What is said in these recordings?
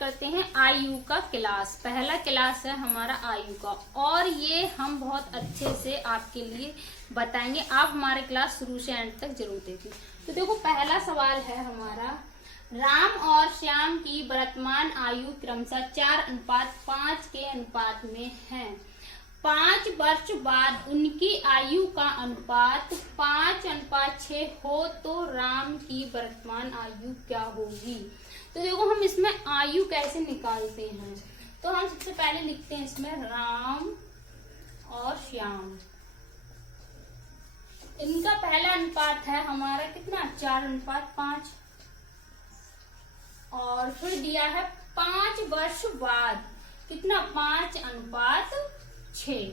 करते हैं आयु का क्लास। पहला क्लास है हमारा आयु का, और ये हम बहुत अच्छे से आपके लिए बताएंगे। आप हमारे क्लास शुरू से एंड तक जरूर देखें। तो देखो, पहला सवाल है हमारा, राम और श्याम की वर्तमान आयु क्रमशः 4:5 के अनुपात में है। 5 वर्ष बाद उनकी आयु का अनुपात 5:6 हो तो राम की वर्तमान आयु क्या होगी। तो देखो, हम इसमें आयु कैसे निकालते हैं। तो हम सबसे पहले लिखते हैं इसमें राम और श्याम। इनका पहला अनुपात है हमारा कितना, 4:5। और फिर दिया है 5 वर्ष बाद कितना, 5:6।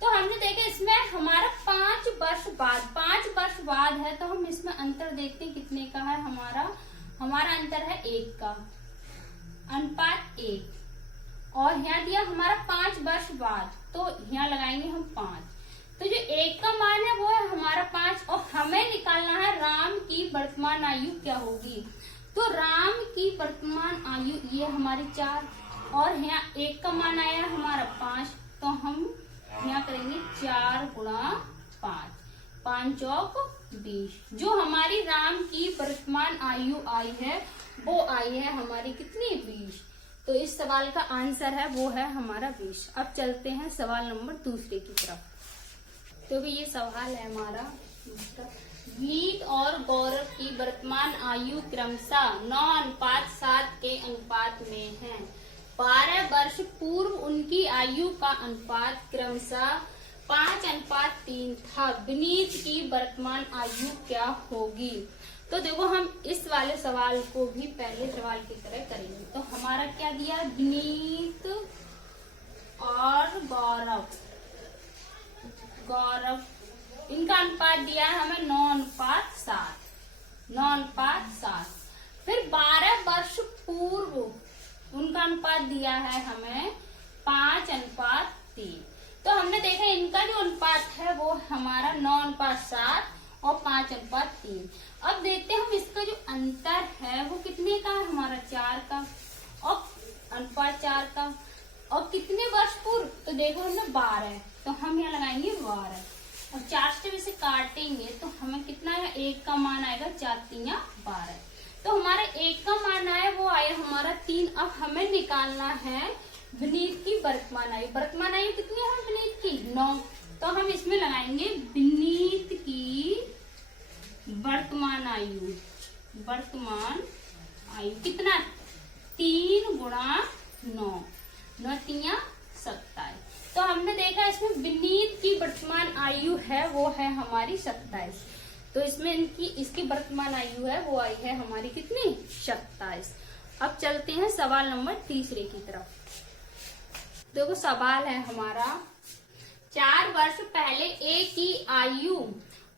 तो हमने देखा इसमें हमारा 5 वर्ष बाद है, तो हम इसमें अंतर देखते हैं कितने का है। हमारा अंतर है 1 का, अनुपात 1। और यहाँ दिया हमारा 5 वर्ष बाद, तो यहाँ लगाएंगे हम 5। तो जो 1 का मान है वो है हमारा 5, और हमें निकालना है राम की वर्तमान आयु क्या होगी। तो राम की वर्तमान आयु ये हमारी 4, और यहाँ 1 का मान आया हमारा 5, तो हम यहाँ करेंगे 4 गुणा 5, 5 चौक 20। जो हमारी राम की वर्तमान आयु आई है वो आई है हमारी कितनी, 20। तो इस सवाल का आंसर है वो है हमारा 20। अब चलते हैं सवाल नंबर दूसरे की तरफ। तो भी ये सवाल है हमारा, मीत और गौरव की वर्तमान आयु क्रमशः 9:7 के अनुपात में है। 12 वर्ष पूर्व उनकी आयु का अनुपात क्रमशः 5:3 था। विनीत की वर्तमान आयु क्या होगी। तो देखो, हम इस वाले सवाल को भी पहले सवाल की तरह करेंगे। तो हमारा क्या दिया, विनीत और गौरव इनका अनुपात दिया है हमें 9:7। 9:7। फिर 12 वर्ष पूर्व उनका अनुपात दिया है हमें 5:3। तो हमने देखा इनका जो अनुपात है वो हमारा 9:7 और 5:3। अब देखते हैं हम इसका जो अंतर है वो कितने का है, हमारा 4 का, और अनुपात 4 का। और कितने वर्ष पूर्व, तो देखो हमने 12, तो हम यहाँ लगाएंगे 12, और 4 से इसे काटेंगे तो हमें कितना है, 1 का मान आएगा, 4×3 12। तो हमारा 1 का मान आया वो आया हमारा 3। अब हमें निकालना है विनीत की वर्तमान आयु। वर्तमान आयु कितनी है विनीत की, 9। तो हम इसमें लगाएंगे विनीत की वर्तमान आयु। वर्तमान आयु कितना, 3 गुणा 9, 9×3 27। तो हमने देखा इसमें विनीत की वर्तमान आयु है वो है हमारी 27। तो इसमें इसकी वर्तमान आयु है वो आई है हमारी कितनी, 27। अब चलते हैं सवाल नंबर तीसरे की तरफ। देखो, सवाल है हमारा, 4 वर्ष पहले ए की आयु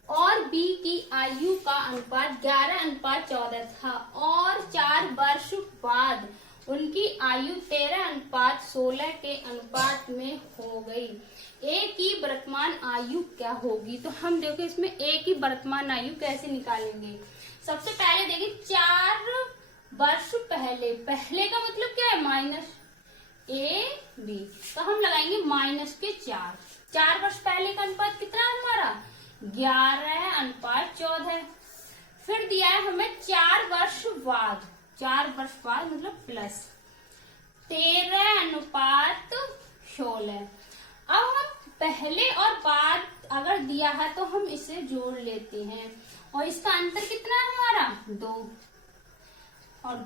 और बी की आयु का अनुपात 11:14 था, और 4 वर्ष बाद उनकी आयु 13:16 के अनुपात में हो गई। ए की वर्तमान आयु क्या होगी। तो हम देखो इसमें ए की वर्तमान आयु कैसे निकालेंगे। सबसे पहले देखिए, 4 वर्ष पहले का मतलब क्या है, माइनस ए बी। तो हम लगाएंगे माइनस के 4। 4 वर्ष पहले का अनुपात कितना है हमारा, 11:14। फिर दिया है हमें 4 वर्ष बाद, 4 वर्ष बाद मतलब प्लस 13:16। अब हम पहले और बाद अगर दिया है तो हम इसे जोड़ लेते हैं, और इसका अंतर कितना है हमारा, 2। और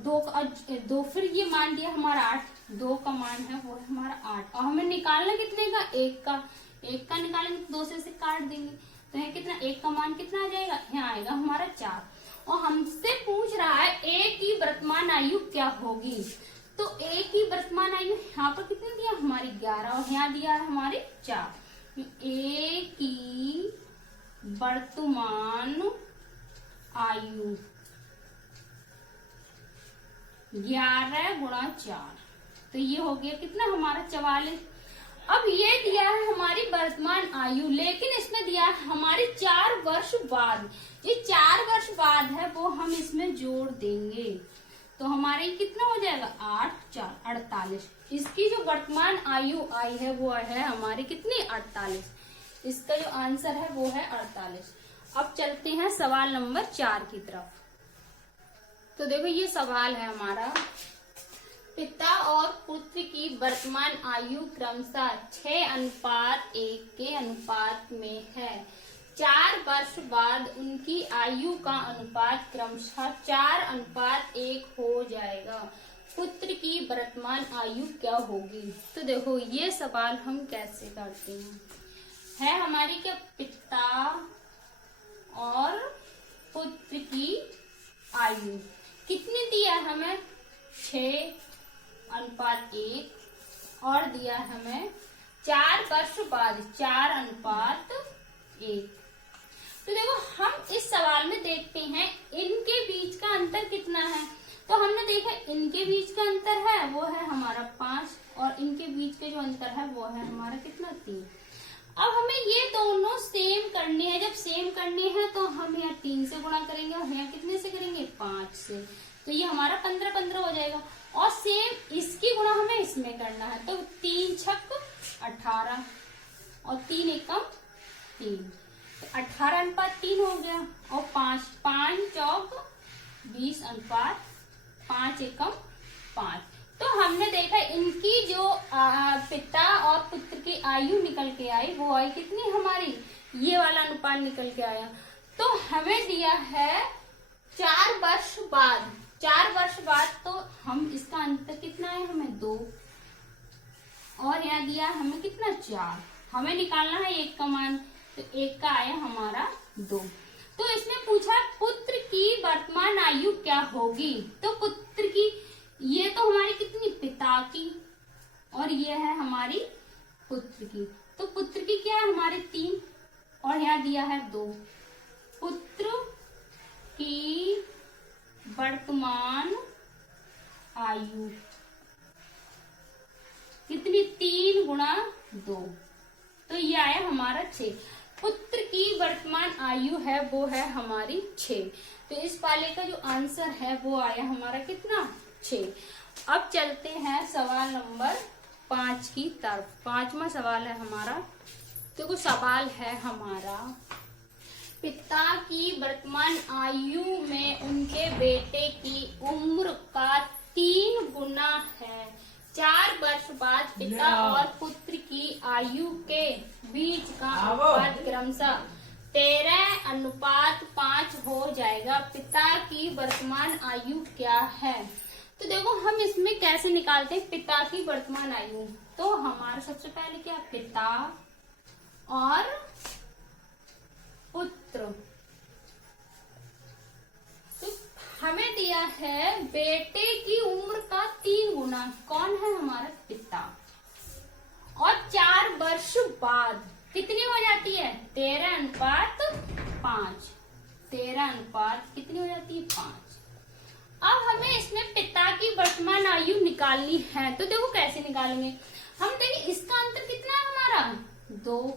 2 फिर ये मान दिया हमारा 8। 2 का मान है वो है हमारा 8, और हमें निकालना कितने का, 1 का। 1 का निकालेंगे तो 2 से इसे काट देंगे, तो यहाँ कितना, 1 का मान कितना आ जाएगा, यहाँ आएगा हमारा 4। और हमसे पूछ रहा है ए की वर्तमान आयु क्या होगी। तो ए की वर्तमान आयु यहाँ पर कितनी दिया हमारी, 11, और यहाँ दिया है हमारी 4। ए की वर्तमान आयु 11 गुणा 4, तो ये हो गया कितना हमारा 44। अब ये दिया है हमारी वर्तमान आयु, लेकिन इसमें दिया है हमारे 4 वर्ष बाद। ये 4 वर्ष बाद है वो हम इसमें जोड़ देंगे। तो हमारे कितना हो जाएगा 8 4 48। इसकी जो वर्तमान आयु आई है वो है हमारी कितनी 48। इसका जो आंसर है वो है 48। अब चलते हैं सवाल नंबर 4 की तरफ। तो देखो ये सवाल है हमारा, पिता और पुत्र की वर्तमान आयु क्रमशः 6:1 के अनुपात में है। 4 वर्ष बाद उनकी आयु का अनुपात क्रमशः 4:1 हो जाएगा। पुत्र की वर्तमान आयु क्या होगी? तो देखो ये सवाल हम कैसे करते हैं, है हमारी क्या पिता और पुत्र की आयु कितनी दिया हमें 6:1 और दिया हमें 4 वर्ष बाद 4:1। तो देखो हम इस सवाल में देखते हैं इनके बीच का अंतर कितना है। तो हमने देखा इनके बीच का अंतर है वो है हमारा 5 और इनके बीच का जो अंतर है वो है हमारा कितना 3। अब हमें ये दोनों सेम करने हैं। जब सेम करने हैं तो हम यहाँ 3 से गुणा करेंगे और यहाँ कितने से करेंगे 5 से। तो ये हमारा 15 हो जाएगा। और सेम इसकी गुणा हमें इसमें करना है। तो 3 छक 18 और 3 एकम 3, तो 18:3 हो गया। और 5 चौक 20:5 एकम 5। तो हमने देखा इनकी जो पिता और पुत्र की आयु निकल के आई वो आई कितनी हमारी, ये वाला अनुपात निकल के आया। तो हमें दिया है 4 वर्ष बाद। 4 वर्ष बाद तो हम इसका अंतर कितना है हमें 2 और यहाँ दिया हमें कितना 4। हमें निकालना है 1 का मान, तो 1 का आया हमारा 2। तो इसमें पूछा पुत्र की वर्तमान आयु क्या होगी। तो पुत्र की ये तो हमारी कितनी पिता की और ये है हमारी पुत्र की। तो पुत्र की क्या है हमारे 3 और यहाँ दिया है 2। पुत्र की वर्तमान आयु कितनी 3 गुणा 2, तो ये आया हमारा 6। पुत्र की वर्तमान आयु है वो है हमारी 6। तो इस वाले का जो आंसर है वो आया हमारा कितना 6। अब चलते हैं सवाल नंबर 5 की तरफ। 5वां सवाल है हमारा। देखो सवाल है हमारा, पिता की वर्तमान आयु में उनके बेटे की उम्र का 3 गुना है। 4 वर्ष बाद पिता और पुत्र की आयु के बीच का अनुपात क्रमशः 13:5 हो जाएगा। पिता की वर्तमान आयु क्या है? तो देखो हम इसमें कैसे निकालते हैं पिता की वर्तमान आयु। तो हमारा सबसे पहले क्या पिता और पुत्र। तो हमें दिया है बेटे की उम्र का 3 गुना। कौन है हमारा पिता। और 4 वर्ष बाद कितनी हो जाती है 13:5। 13 कितनी हो जाती है 5। अब हमें इसमें पिता की वर्तमान आयु निकालनी है। तो देखो कैसे निकालेंगे हम। देखिए इसका अंतर कितना है हमारा 2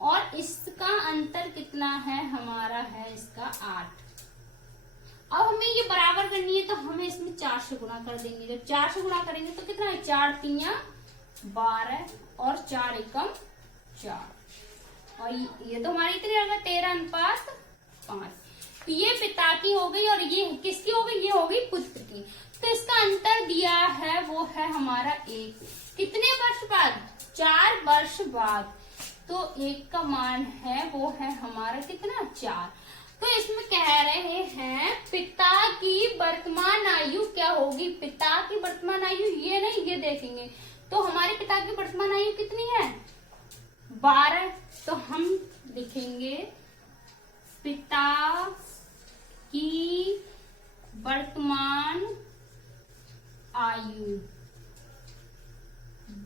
और इसका अंतर कितना है हमारा है इसका 8। अब हमें ये बराबर करनी है तो हमें इसमें 4 से गुणा कर देंगे। जब 4 से गुणा करेंगे तो कितना है 4 3 12 और 4 एकम 4 और ये तो हमारी इतनी होगा 13:5। तो ये पिता की हो गई और ये किसकी हो गई, ये हो गई पुत्र की। तो इसका अंतर दिया है वो है हमारा 1। कितने वर्ष बाद 4 वर्ष बाद। तो 1 का मान है वो है हमारा कितना 4। तो इसमें कह रहे हैं पिता की वर्तमान आयु क्या होगी। पिता की वर्तमान आयु ये नहीं ये देखेंगे। तो हमारे पिता की वर्तमान आयु कितनी है 12। तो हम लिखेंगे पिता की वर्तमान आयु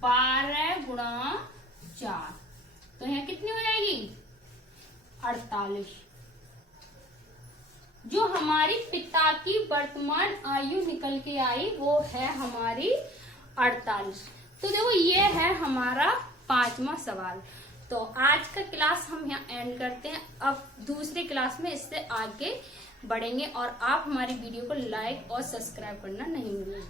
12 गुणा 4। तो यहाँ कितनी हो जाएगी 48। जो हमारी पिता की वर्तमान आयु निकल के आई वो है हमारी 48। तो देखो ये है हमारा 5वां सवाल। तो आज का क्लास हम यहाँ एंड करते हैं। अब दूसरी क्लास में इससे आगे बढ़ेंगे और आप हमारी वीडियो को लाइक और सब्सक्राइब करना नहीं भूलें।